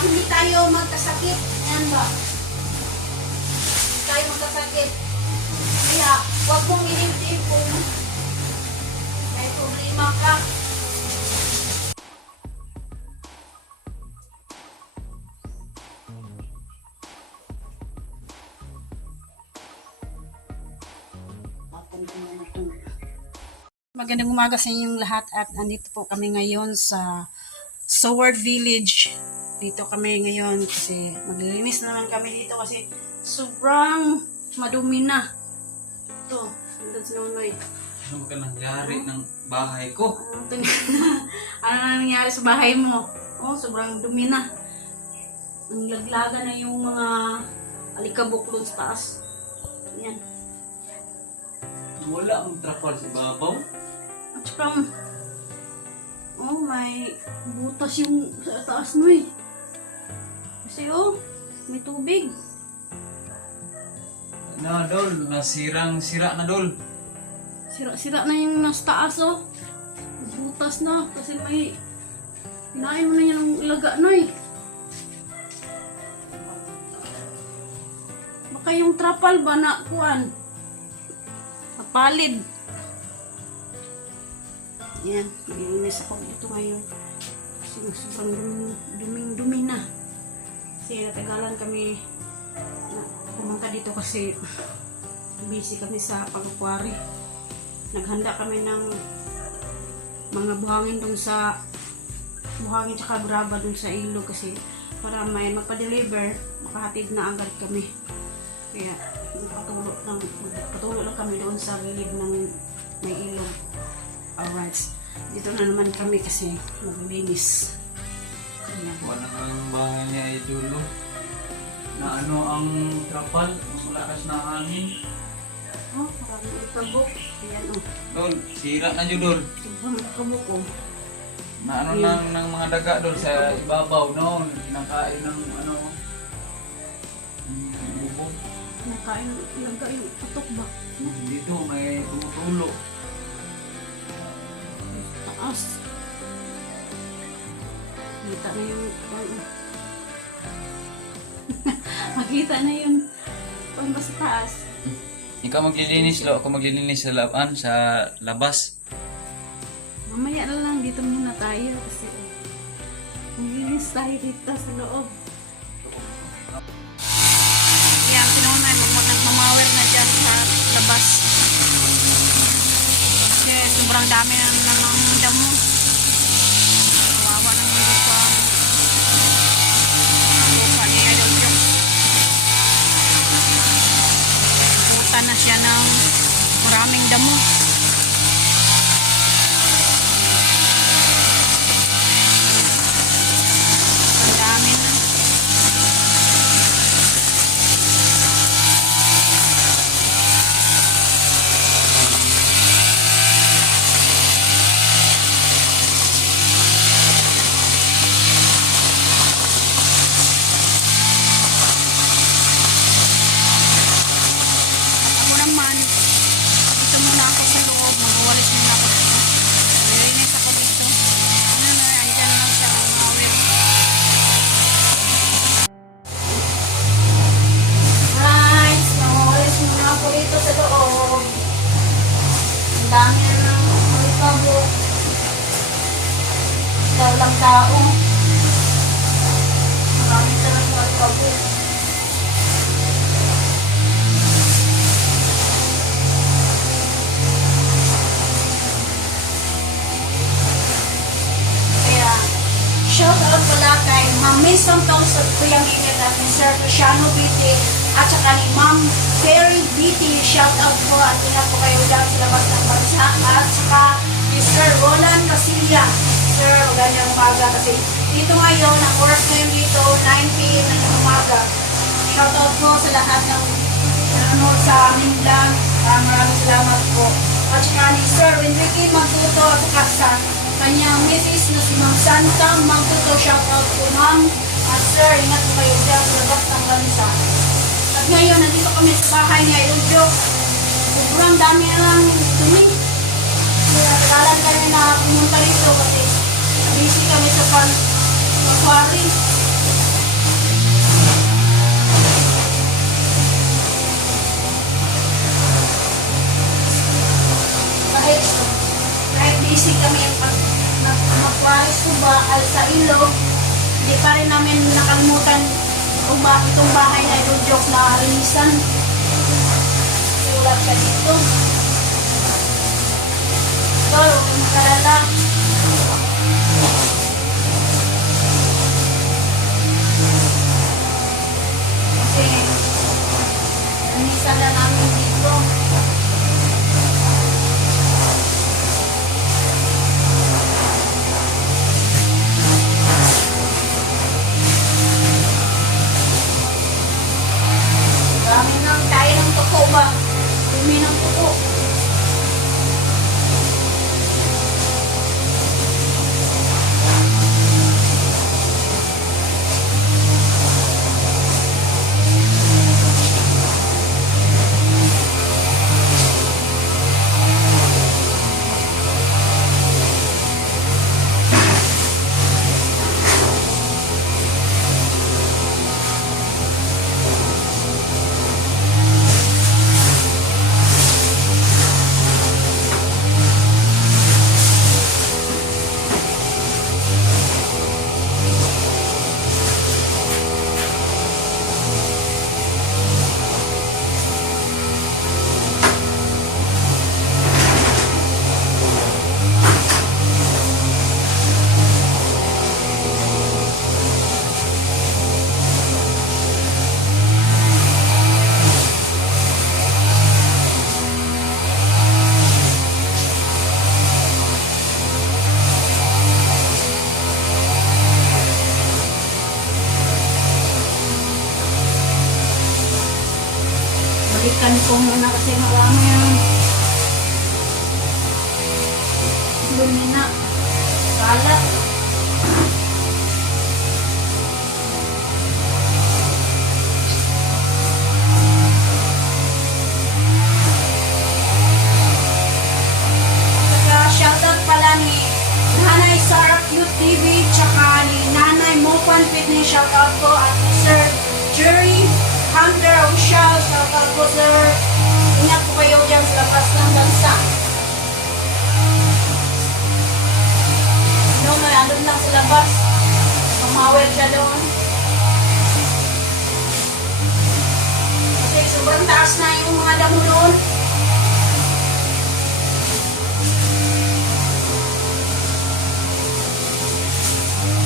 hindi tayo magkasakit. Ayan ba? Hindi tayo magkasakit. Kaya, huwag mong ilimtim kung may problema ka. Magandang umaga sa inyong lahat at andito po kami ngayon sa Soward Village. Dito kami ngayon kasi maglilinis naman kami dito kasi sobrang madumi na. Ito, nandun si Nonoy. Ano ka nangyari ng bahay ko? Ano na nangyari sa bahay mo? Oh, sobrang dumi na. Ang laglaga na yung mga alikabok doon sa taas. Yan. Wala ang trapal sa babaw. At saka, oh, may butas yung sa taas mo eh. Kasi oh, may tubig. Na, Dol. Nasirang-sira na, Dol. Sira-sira na yung nasa taas oh. Butas na kasi may hinain mo na yan ng ilaga na eh. Baka yung trapal ba na kuan? Napalid. Yan, nilinis ako dito ngayon. Kasi sobrang duming-dumi na. Kasi natagalan kami na pumunta dito kasi busy kami sa pag-aquari. Naghanda kami ng mga buhangin dun sa buhangin tsaka brava dun sa ilog kasi para may magpa-deliver, makahatid na agad kami. Kaya patulog lang kami doon sa gilid ng may ilog. Alright, dito na naman kami kasi maglinis. Wala ang bahay niya ay dulo. Na ano ang trapal? Mas malakas na hangin. Oh, parang itabok. Ayan oh. Dol, sira na yun, Dol. Sobrang itabok oh. Na ano ng mga daga, Dol, sa ibabaw, no? Kinakain ng ano, bubog. Nakain ilaga yung putok ba? Dito may tumutulo. Taas. Makita na yung makita na yung pang sa taas. Ikaw maglilinis, Lo. Ako maglilinis sa labas. Mamaya na lang dito muna tayo kasi maglinis tayo dito sa loob. Yan, sinunay magmamawel na dyan sa labas. Kasi sobrang dami ng damo. Kawawa naman dito. Lupa niya doon yung puta na siya ng maraming damo. Ang dami na. Ako naman, dito muna ako sa loob, magwawalis muna ako dito. Nilinis ako dito. Ano na, andyan lang siya ang awil. Guys, magwawalis muna ako dito sa loob. Ang dami na ng alikabok. Ikaw lang tao. Marami talagang alikabok. Kaya, shout out pala kay Ma'am Miss Santong sa Kuyang Init at ni Sir Luciano Biti at saka ni Ma'am Perry Biti. Shout out po at ina po kayo dyan sa labas ng bansa at saka ni Sir Roland Casilla. Sir, magandang umaga kasi dito ngayon, ang oras ngayon dito, 9 p.m. ng umaga. Shout out po sa lahat ng nanonood sa aming vlog. Maraming salamat po. At saka ni Sir Enrique Magtuto at saka sa kanyang misis na si Ma'am Santang Magtuto. Shout out po ma'am. At sir, ingat po kayo dyan sa labas ng bansa. At ngayon, nandito kami sa bahay ni Idol Joe. Sobrang dami lang dumi. Natagalan kami na pumunta rito kasi busy kami sa pag-aquari. Paris Suba ay sa ilog. Hindi pa rin namin nakalimutan itong bahay na Idol Joke na linisan. Siulat ka dito. So, huwag kang magalala. Kasi, linisan na namin dito. Dami nang tayo ng tuko ba? Dumi ng tuko. Balikan ko muna kasi marami yung dumi na. Kalat. Saka shoutout pala ni Nanay Sarah Cute TV tsaka ni Nanay Mopan Fitness, shoutout ko, at Sir Jerry Hunter Official, shoutout po sir. Ingat po kayo dyan sa labas ng bansa. No, andun lang sa labas. Mamawel siya doon. Kasi sobrang taas na yung mga damo doon.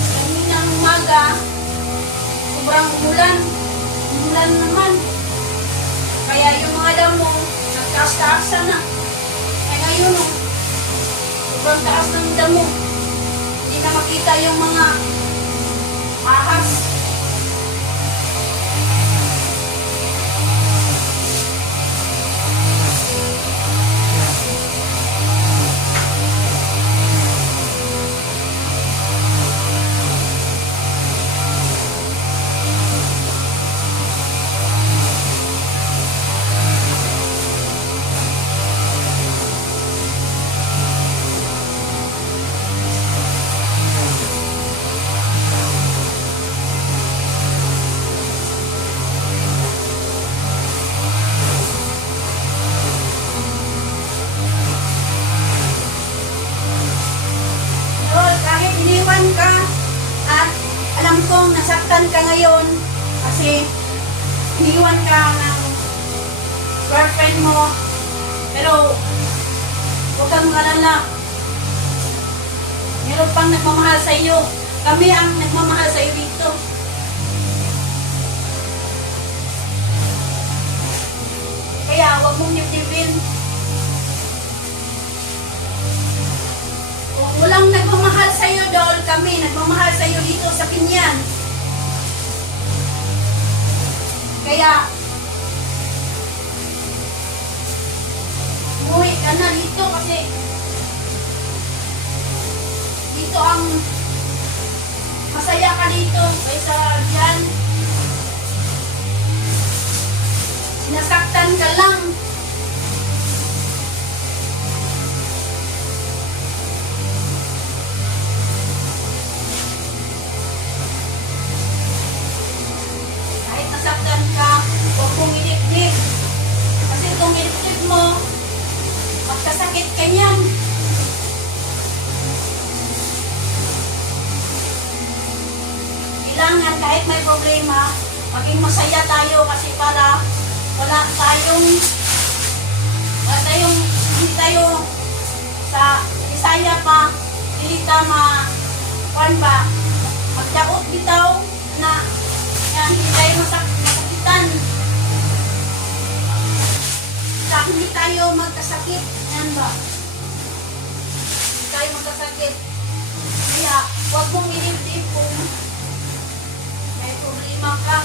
Kaninang umaga, sobrang ulan. Ulan naman. Kaya yung mga damo, nagtaas-taasan na. Kaya ngayon, sobrang taas ng damo. Hindi na makita yung mga ahas. Ka at alam kong nasaktan ka ngayon kasi iniwan ka ng girlfriend mo, pero huwag kang malala, meron pang nagmamahal sa iyo. Kami ang nagmamahal sa iyo dito. Kaya huwag mong dibdibin. Walang nagmamahal sa iyo, Dol. Kami nagmamahal sa iyo dito sa Pinyan. Kaya, umuwi ka na dito kasi dito ang masaya ka dito kaysa dyan. Sinasaktan ka lang. Nasaktan ka, huwag mong idikdik. Kasi itong idikdik mo, magkasakit ka niyan. problema, maging masaya tayo kasi para wala tayong, hindi tayo sa Bisaya pa, hindi ka kuwan ba, magdaot bitaw na yan, hindi tayo masakitan. Hindi tayo magkasakit. Yan ba? Hindi tayo magkasakit. Kaya, huwag mong ilip-ilip kung may problema ka.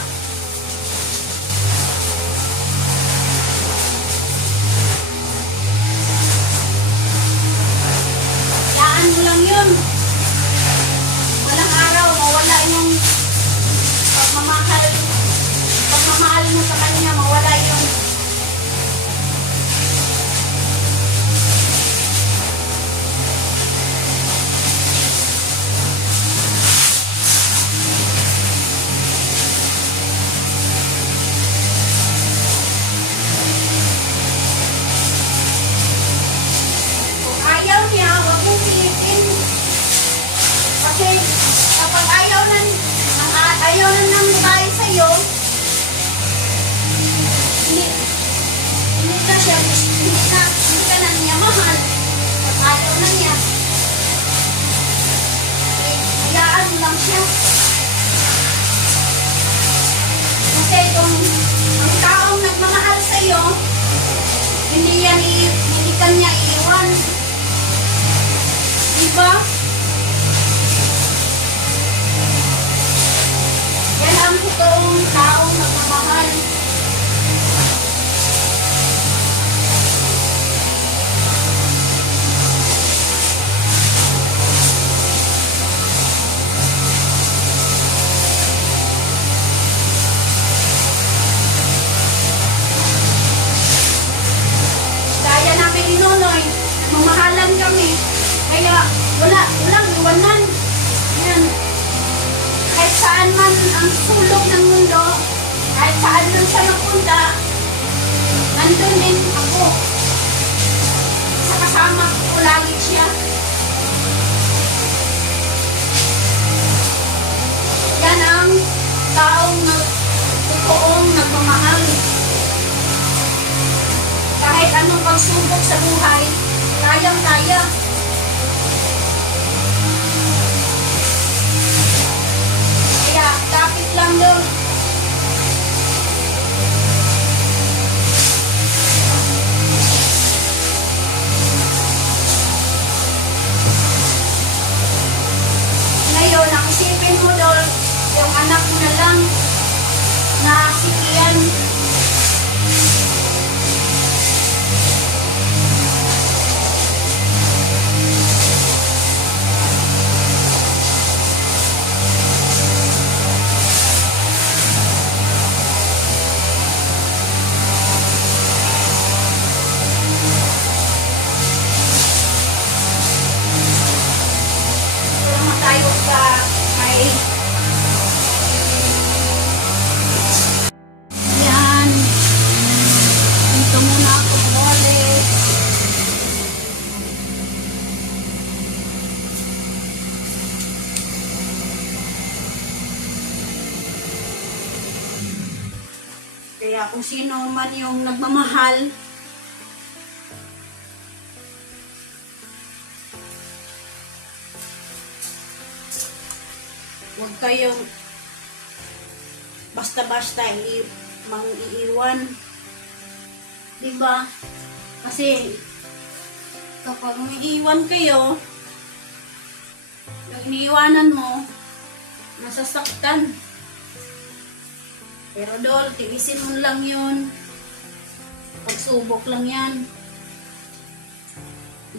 Daan mo lang yun. Walang araw, mawala yung pagmamahal. Pagmamahal mo sa kanya, mawala yun. Ayaw niya, huwag mong pilitin. Kasi kapag ayaw ng babae sa'yo, hindi ka na niya mahal. Pag ayaw na niya, hayaan mo lang siya. Kasi kung ang taong nagmamahal sa'yo, hindi ka niya iiwan. Diba? Yan ang totoong taong nagmamahal. Kaya namin ni Nonoy, nagmamahalan kami. Kaya walang iwanan. Yan. Kahit saan man ang sulok ng mundo, kahit saan man siya napunta, nandun din ako. Sa kasama ko lagi siya. Yan ang taong totoong nagmamahal. Kahit anong pagsubok sa buhay, kayang-kaya. Kaya, kapit lang doon. Ngayon, ang isipin mo doon, yung anak mo na lang na si Ian. Tayo sa may yan, dito muna ako ulit. Kaya kung sino man yung nagmamahal, huwag kayong basta-basta iiwan. Diba? Kasi kapag iiwan kayo, yung iniiwanan mo, nasasaktan. Pero Dol, tigisin mo lang yun. Pagsubok lang yan.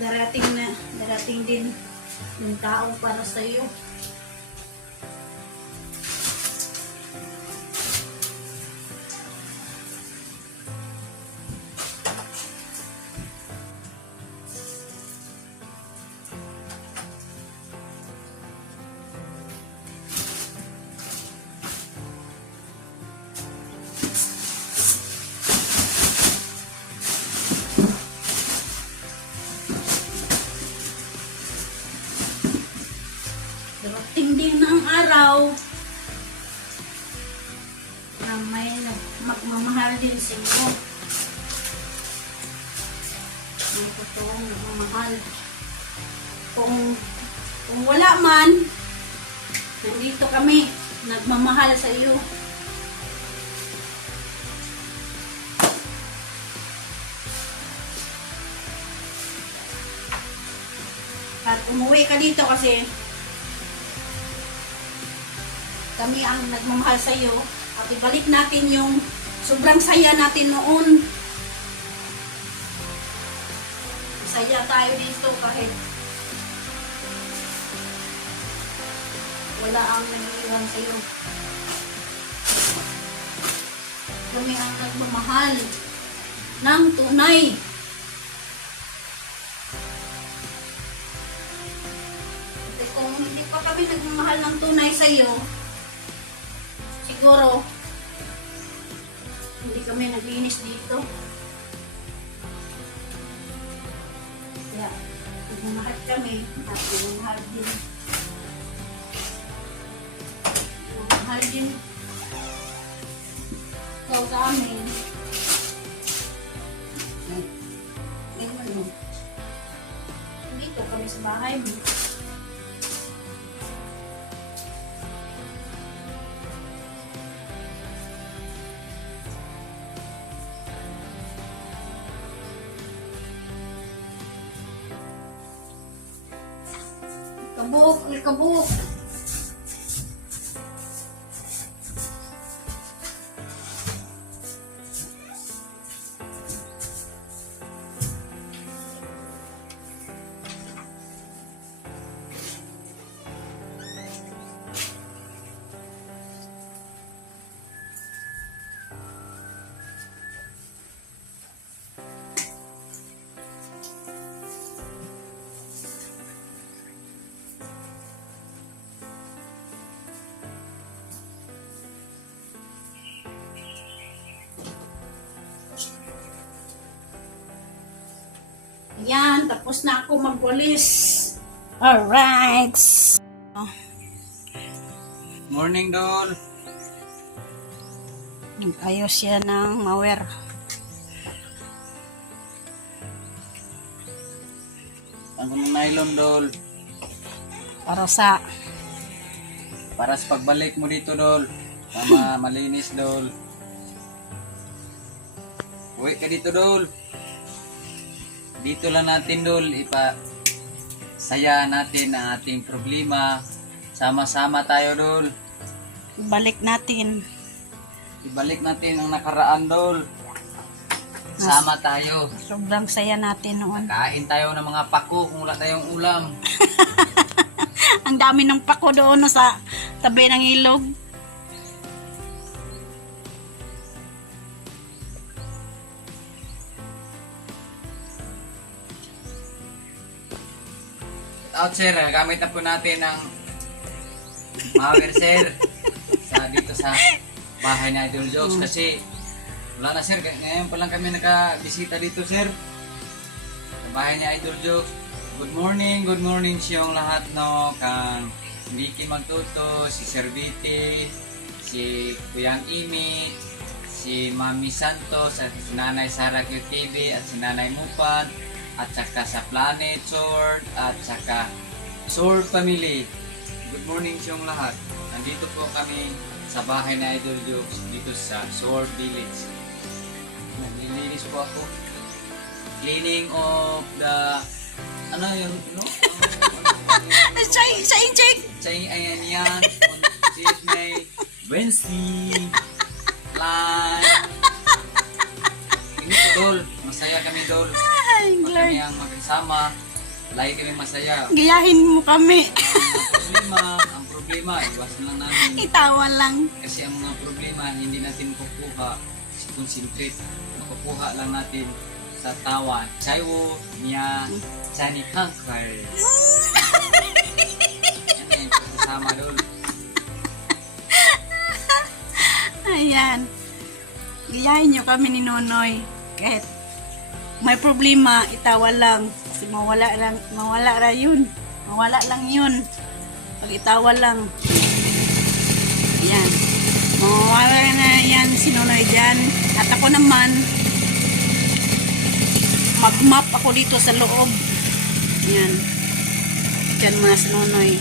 Darating din yung tao para sa'yo. Darating din ang araw din sa inyo. Ang totoong nagmamahal. Kung wala man, nandito kami, nagmamahal sa iyo. At umuwi ka dito kasi kami ang nagmamahal sa iyo at ibalik natin yung sobrang saya natin noon. Saya tayo dito kahit wala ang nag-iwan sa iyo. Kami ang nagmamahal ng tunay. Kasi kung hindi pa kami nagmamahal ng tunay sa iyo, siguro hindi kami naglinis dito. Kaya nagmamahal kami at nagmamahal din. Nagmamahal din ikaw sa amin. Ewan mo. Dito kami sa bahay mo. Kabuk, kabuk. Yan, tapos na ako magwalis. Alright. Morning, Dol. Ayos siya ng mower. Ang nylon, Dol. Para sa Para sa pagbalik mo dito, Dol. Tama, malinis, Dol. Uwi ka dito, Dol. Dito lang natin, Dol, saya natin ang ating problema. Sama-sama tayo, Dol. balik natin. Ibalik natin ang nakaraan, Dol. Sama tayo. Sobrang saya natin noon. Kain tayo ng mga pako kung wala tayong ulam. Ang dami ng pako doon sa tabi ng ilog. Out, sir. Gamit na po natin ang power, sir. Dito sa bahay na Idol Jokes. Kasi wala na, sir. Ngayon pa lang kami nakabisita dito, sir. Sa bahay ni Idol Jokes. Good morning siyong lahat, no. Kang Vicky Magtuto, si Sir Viti, si Kuyang Imi, si Mami Santos, at si Nanay Sara QTV, at si Nanay Mupan, at saka sa Planet Sword, at saka Sword Family. Good morning sa inyong lahat. Nandito po kami sa bahay na Idol Jokes dito sa Sword Village. Naglilinis po ako. Cleaning of the ano yung Chay ayan yan. Tuesday, Wednesday, live. Ini po, Dol. Masaya kami, Dol. Pag kami ang magkasama, lagi kami masaya. Gayahin mo kami. Ang problema, iwasan lang namin. Itawa lang. Kasi ang mga problema, hindi natin kukuha, concentrate. Makukuha lang natin sa tawa. Chaywo niya, chani kankar. Yan eh, kasama, Dol. Ayan. Gayahin nyo kami ni Nonoy. Kahit may problema, itawa lang. Kasi mawala ra yun. Mawala lang yun. Pag itawa lang. Ayan. mawawala na yan si Nonoy dyan. At ako naman, mag-map ako dito sa loob. Yan. Diyan muna si Nonoy.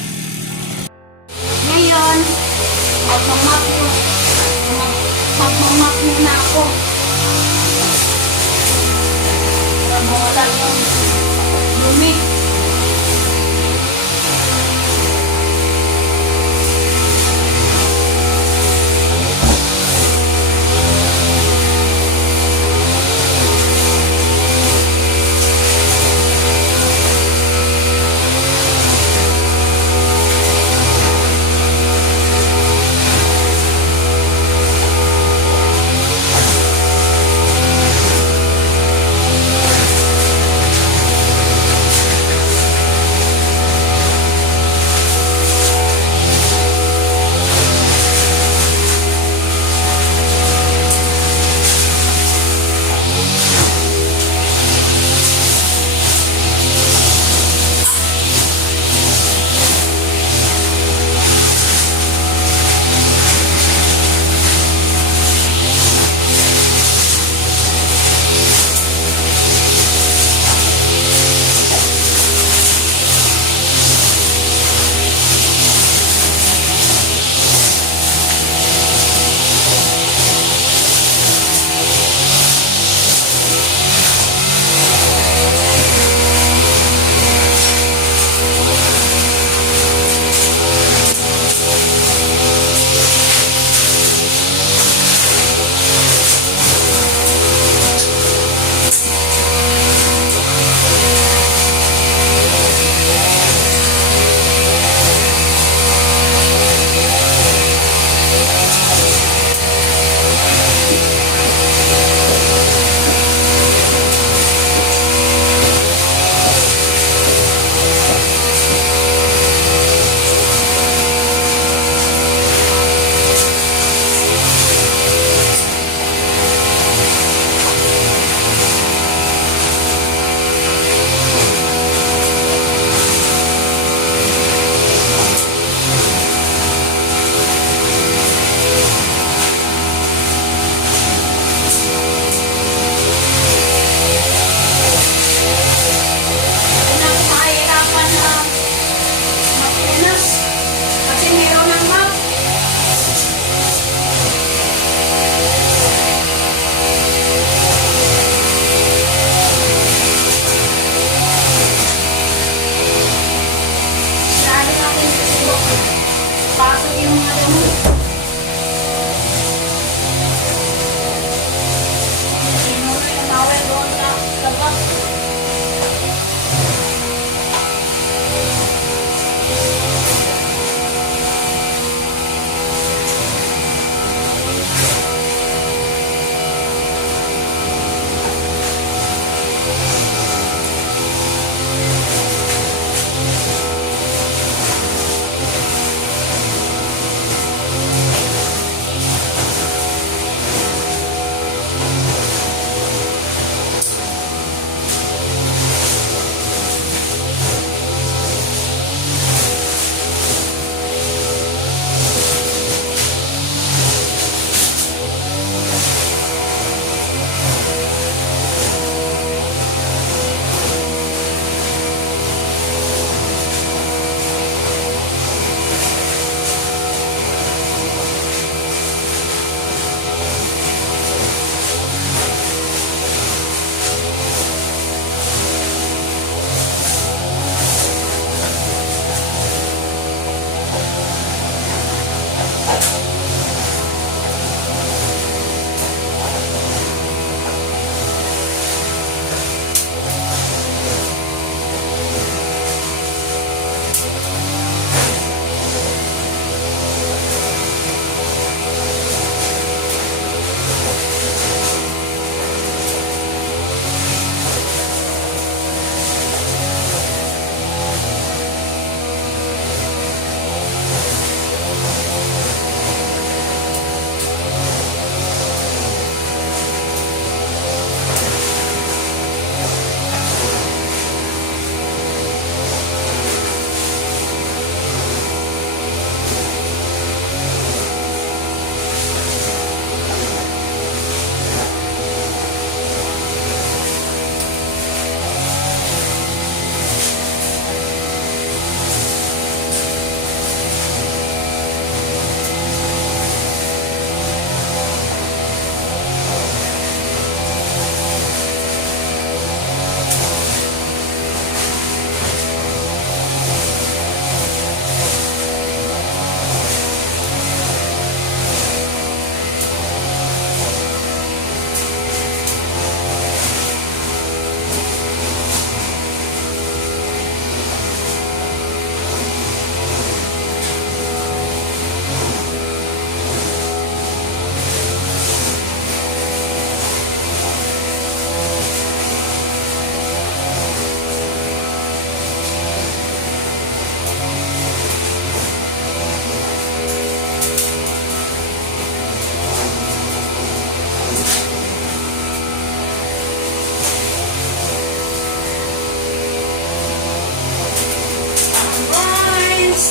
Ngayon, magmamap muna ako. Para mawala yung lumi.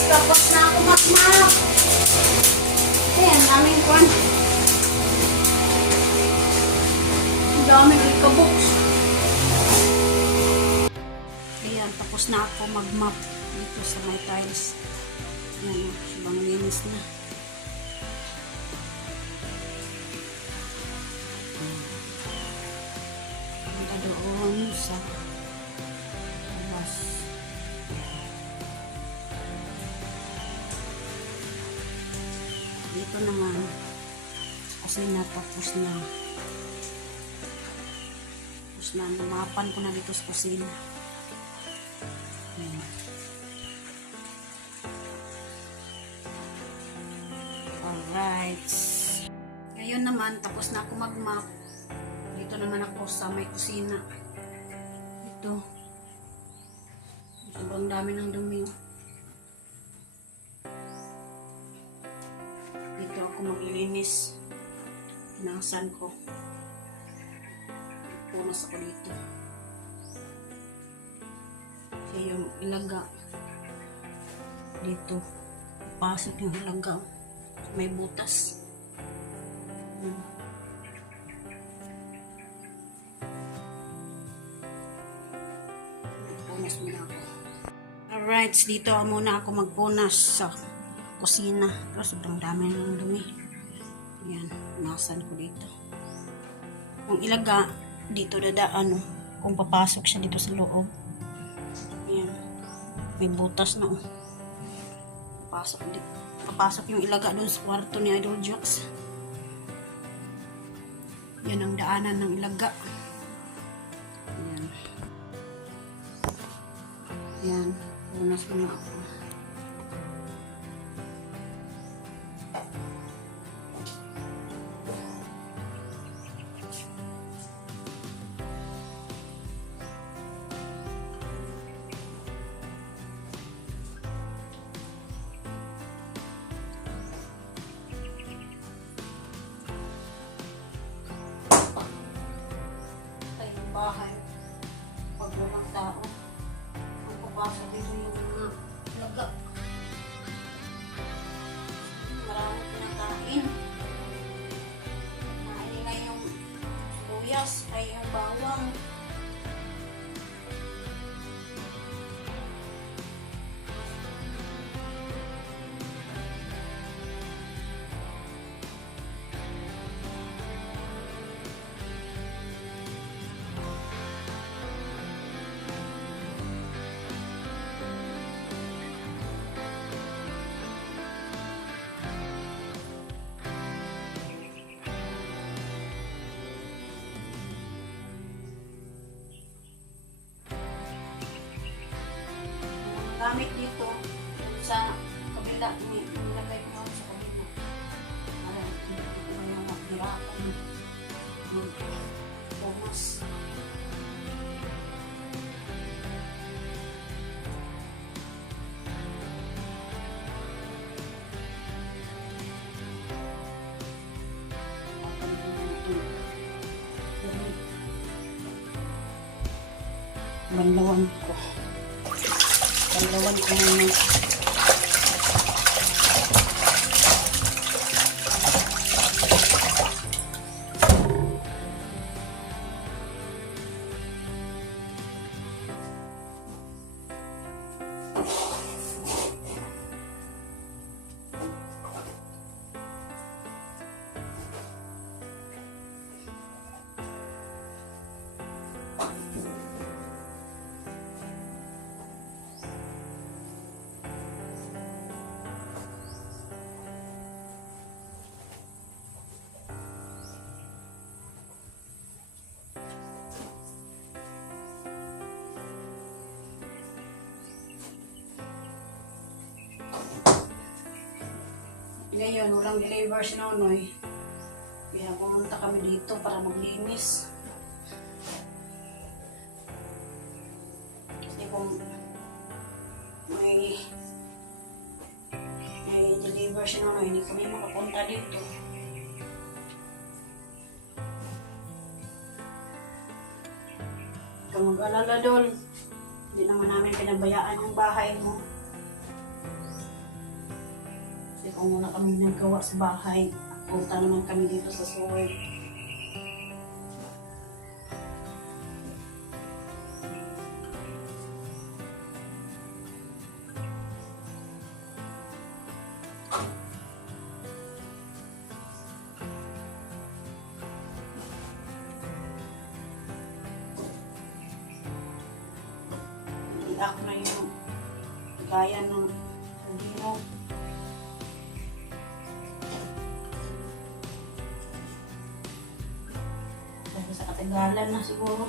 tapos na ako mag-map. Ayan, daming kwan. Ang daming ikabooks. Ayan, tapos na ako mag-map dito sa my tiles. Ayan, sobrang linis na. Punta doon sa labas. Dito naman kasi natapos na. Tapos na, lumapan ko na dito sa kusina. Ayan. Alright. Ngayon naman, tapos na ako mag-map. Dito naman ako sa may kusina. Ito. Sobrang dami ng dumi. Dito ako maglilinis. Pinasan ko. Punas ako dito. Kasi yung ilaga. Dito. Pasok yung ilaga. May butas. Punas muna ako. Alright, dito muna ako magpunas sa kusina. Pero sobrang dami ng dumi. Ayan, punasan ko dito. Kung ilaga, dito dadaan, kung papasok siya dito sa loob. Ayan, may butas na. Papasok dito. Papasok yung ilaga doon sa kwarto ni Idol Jokes. Yan ang daanan ng ilaga. Ayan. Ayan. Punas mo na ako. Bahay pag walang tao ang papasok dito yung mga laga, maraming pinakain, nila yung luyas ay yung bawang. Gamit dito sa kabila, nilagay ko sa kabila para hindi ko mahirapan pumas. Banlawan ko muna. Ngayon, walang deliver si Nonoy. Kaya pumunta kami dito para maglinis. Kasi kung may deliver si Nonoy, hindi kami makapunta dito. Kung mag-alala doon, hindi naman namin pinabayaan yung bahay mo. Kung wala kami nagawa sa bahay, punta naman kami dito sa Suway. Iyak na yung gaya ng mo. Dahil sa katagalan na siguro.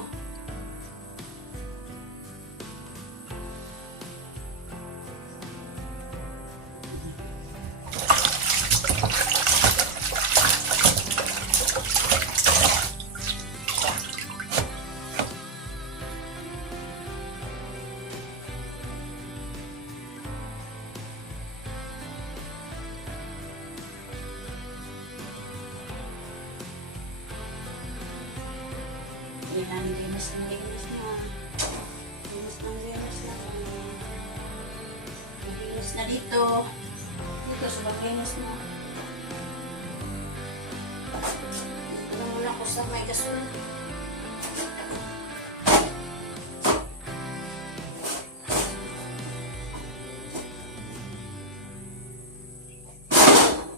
Linis na. Linis na dito. Dito sa baglinis na. Dito na muna ako sa may gasol.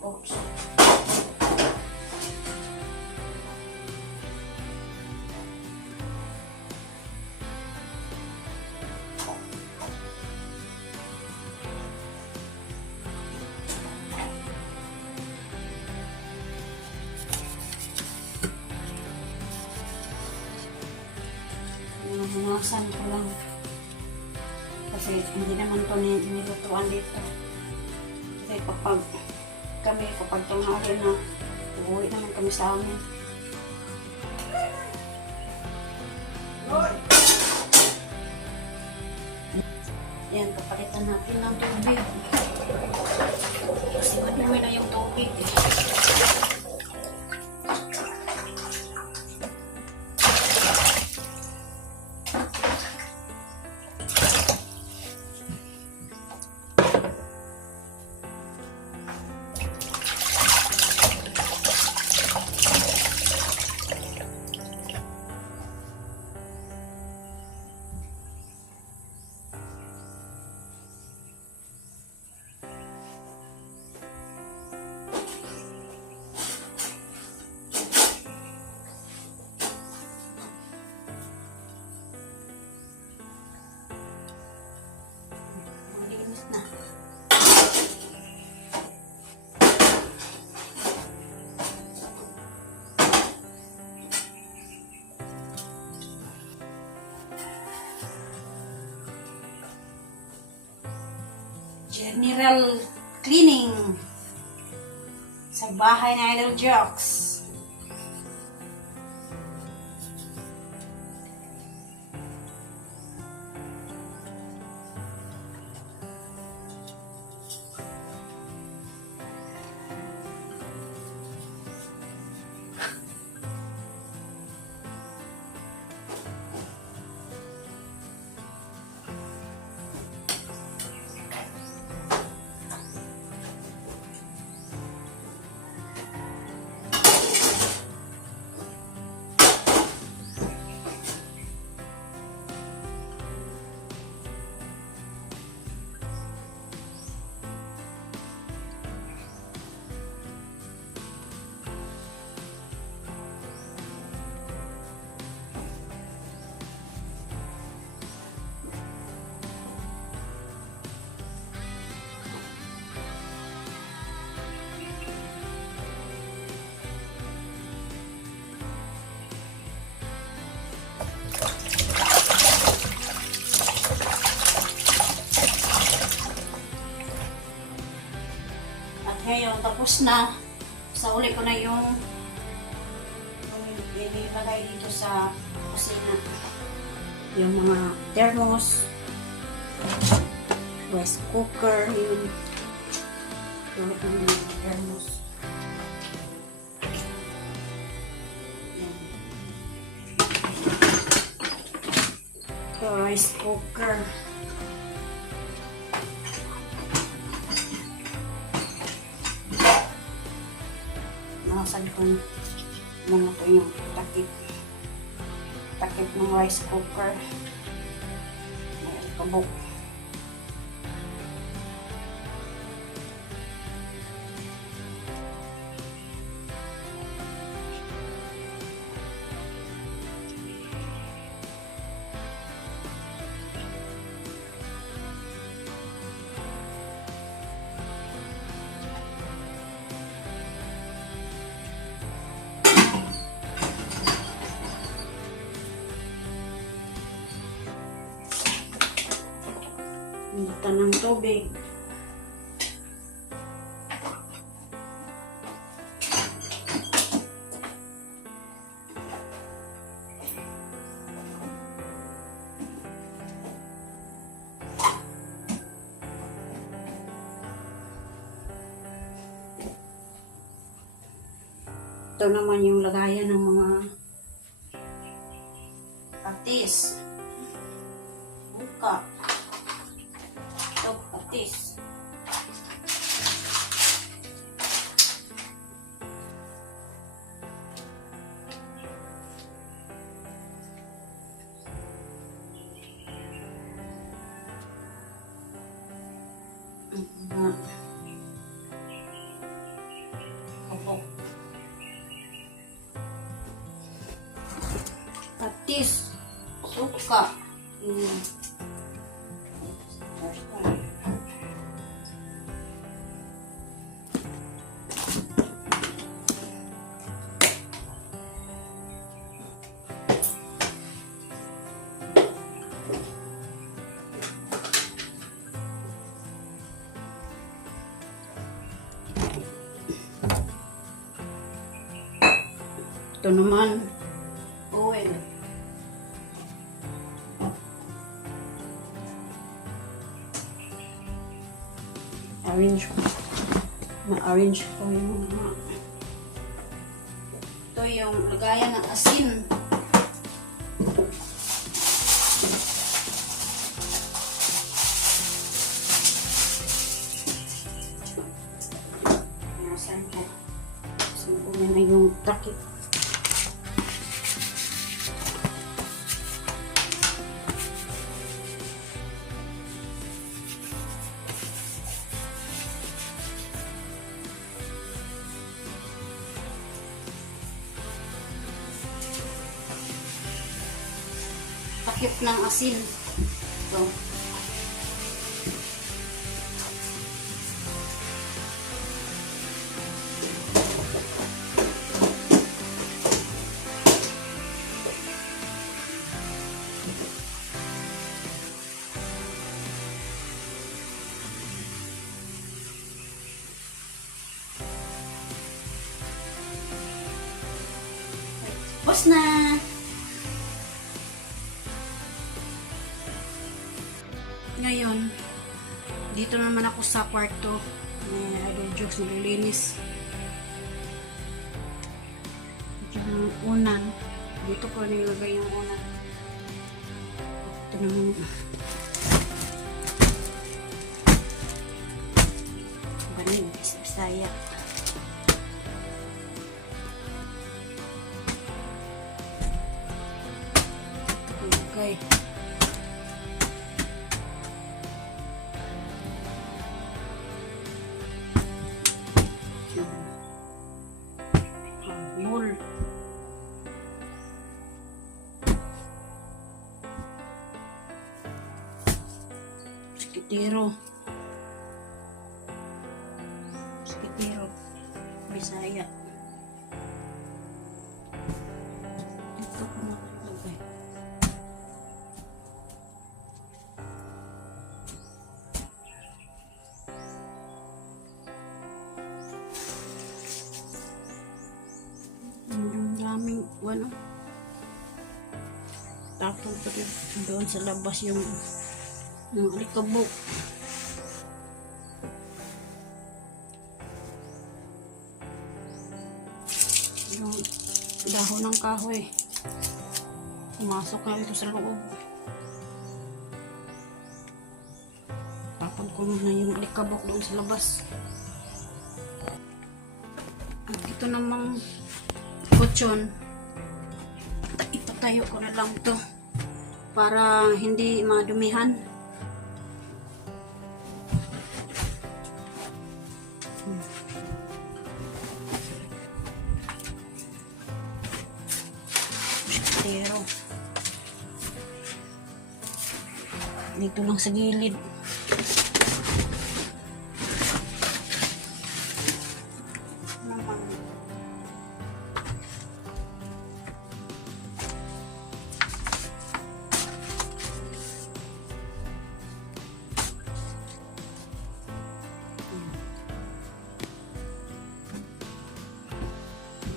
Oops. Hinuhasan ko lang. Kasi hindi naman ito nilutuan dito. Kasi kapag tanghali na, uuwi naman kami sa amin. Yan, kapalitan natin ng tubig. Kasi madumi na yung tubig. General cleaning sa bahay na Idol Jokes. Ngayon, tapos na. Sa uli ko na yung ilagay dito sa kusina. Yung mga thermos, rice cooker, yun. Yung thermos. Rice cooker. Ito muna po yung takip. Takip ng rice cooker. May alikabok. Ito ng tubig. Ito naman yung lagayan ng mga patis. Buka. Ito, patis. Kabok. Patis. Suka. Ito naman, oil. Arrange ko. Ma-arrange ko yung mga... Ito yung lagayan ng asin. Nasan ko. Nasan ko na yung takip. Takip ng asin. Ito. Tapos na! Ngayon, dito naman ako sa kwarto. May Idol Jokes nililinis. Ito yung unan. Dito ko nilagay yung unan. Ito naman. Ganun, Bisaya. Okay. Mul. Sikitero. Sikitero. Bisaya. Ito ko nakalagay. Ang daming wala. Tapos doon sa labas yung alikabok. Yung dahon ng kahoy. Pumasok na ito sa loob. Tapon ko muna yung alikabok doon sa labas. At ito namang kutsyon. Ipatayo ko na lang to para hindi madumihan. Pero dito lang sa gilid. Naman.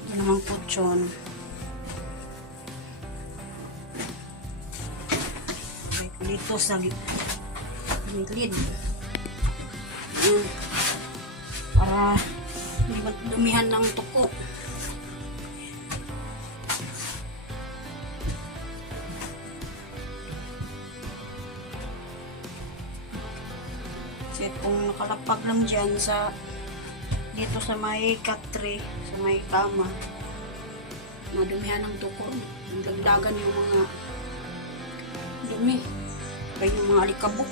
Ito naman kutsyon. Dito sa gilid. Para hindi madumihan ng tuko. Kasi kung nakalapag lang dyan sa dito sa may katri, sa may kama, madumihan ng tuko. Dagdagan yung mga dumi. Kaya yung mga alikabok.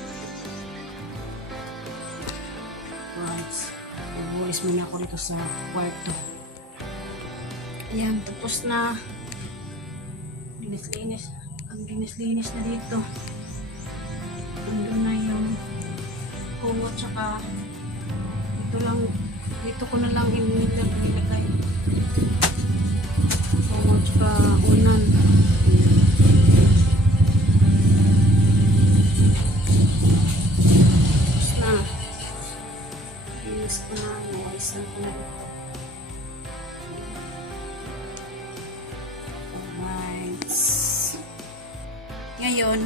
Right. Nabulis muna ako dito sa kwarto. Ayan, tapos na. Linis-linis. Ang linis-linis na dito. Nandun na yung kumot, tsaka dito ko na lang inilagay. Kumot, tsaka unan. Ngayon,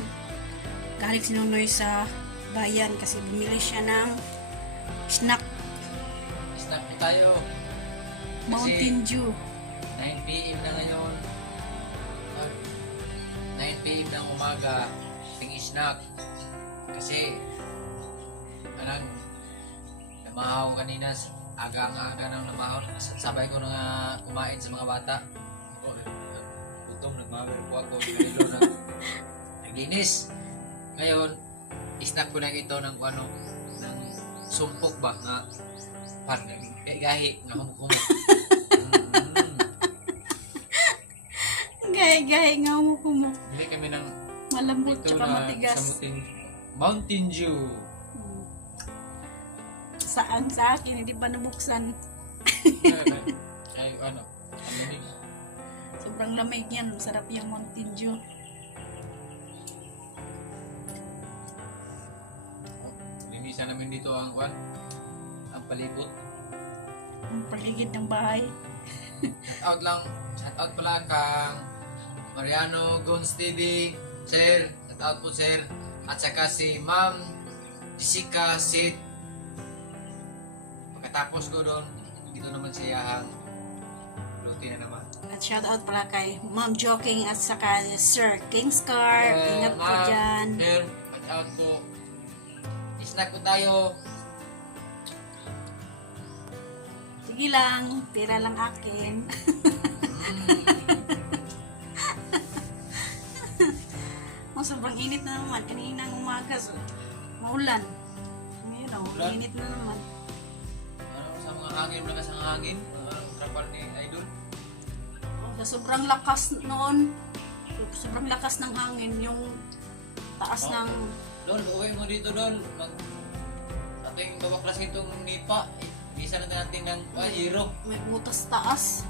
galing si Nonoy sa bayan kasi bumili siya ng snack. Snack po tayo. Mountain Dew. 9 PM na ngayon. 9 PM ng umaga. Ting snack. Kasi namahaw kanina. Aga-aga nang namahaw. Sabay ko na kumain sa mga bata. Gutom, nagmamahal po ako. Naglinis. Ngayon, snack ko na ito ng ng sumpok ba nga gahi nga humuk-humuk. Gahi nga humuk-humuk. Bili kami ng malambot ito tsaka na matigas. Mountain Dew. Saan sa akin, hindi pa nabuksan. Ay, ang lamig. Sobrang lamig yan. Masarap yung Mountain Dew. Linisan namin dito ang palibot. Ang paligid ng bahay. Shout out pala kang Mariano Gons TV, sir. Shout out po sir. At saka si Ma'am Jessica Sid. Pagkatapos ko doon, dito naman siya ang luti na naman. At shout out pala kay Ma'am Joking at saka Sir Kingscar. Ingat po Ma'am, dyan. sir, shout out po. Snack po tayo. Sige lang, tira lang akin. Sobrang init na naman. Kaninang umaga, so, maulan. Ngayon, Ulan? init na naman. Sa mga hangin, malakas ang hangin. Trapal ni Idol. Sa sobrang lakas noon, sobrang lakas ng hangin, yung taas ng... Dol, uwi mo dito, Dol. Ating babaklas itong nipa. Isa na natin ng hero. May butas taas.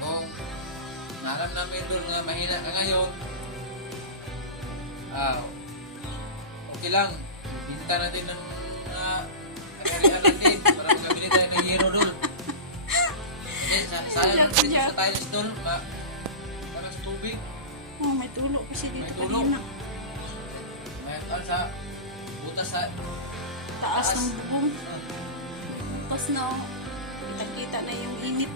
Kung nalam namin doon nga mahina ka ngayon, okay lang. Binta natin ng mga kagarihan natin para makabili tayo ng hero doon. Sayang lang dito sa tayo doon. Parang sa tubig. Oh, may tulo kasi dito. May tulo. kanina. May sa butas sa Taas ng bubong. Butas na, oh. Kita na yung init.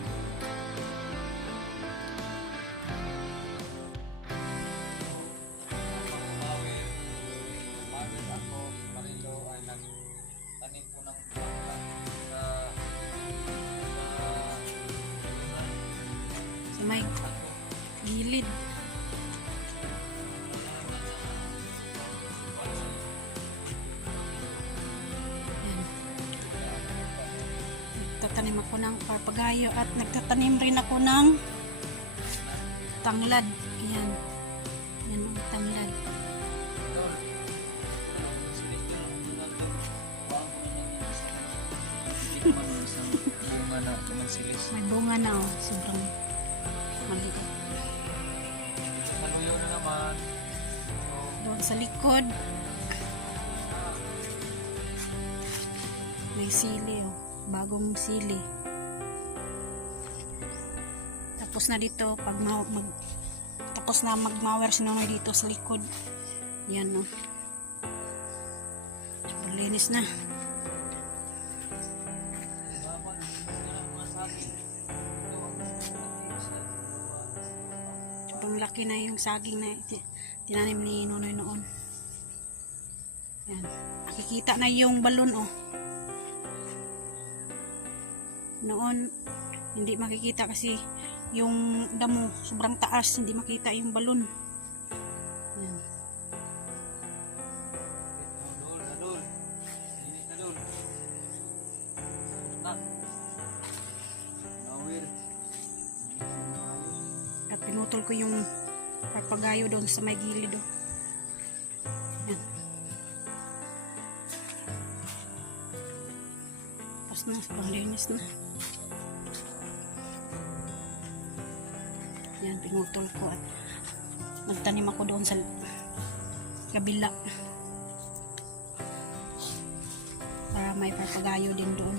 ako ng papagayo at nagtatanim rin ako ng tanglad. Ayan. Ayan ang tanglad. May bunga na oh. Sobrang maliit. Naluyo na naman. Doon sa likod. May sili oh. Bagong sili. Tapos na dito pag tapos na magmawer si Nonoy dito sa likod. Yan oh. Super linis na. Sobrang laki na yung saging na tinanim ni Nonoy noon. Yan. Nakikita na yung balon oh. Noon hindi makikita kasi yung damo sobrang taas, hindi makita yung balon. Yan. At pinutol ko yung papagayo doon sa may gilid oh. Yan. Tapos na, sobrang linis na. Yan, pinutol ko at nagtanim ako doon sa kabila para may papagayo din doon.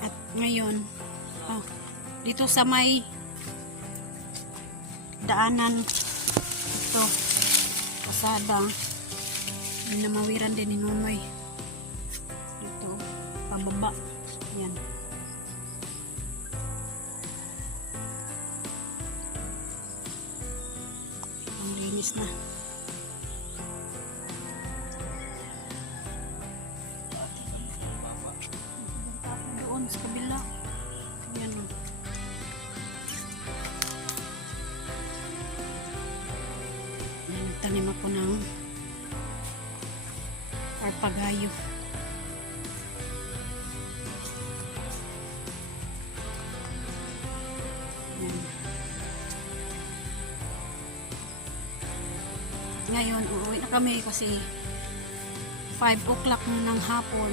At ngayon dito sa may daanan ito pasada namawiran din ni Nonoy. Pababa. Yan. Ang linis na. Doon sa kabila. Yan o. Yan, nagtanim ako ng papagayo. Ngayon, uuwi na kami kasi 5 o'clock ng hapon.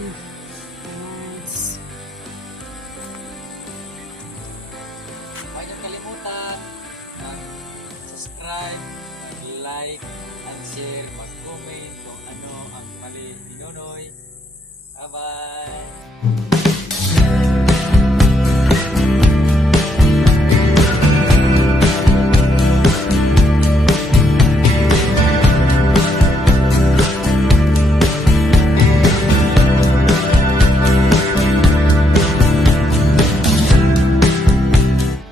Yes. Huwag niyong kalimutan mag-subscribe, mag-like, and share, mag-comment kung ano ang mali ni Nonoy. Bye-bye!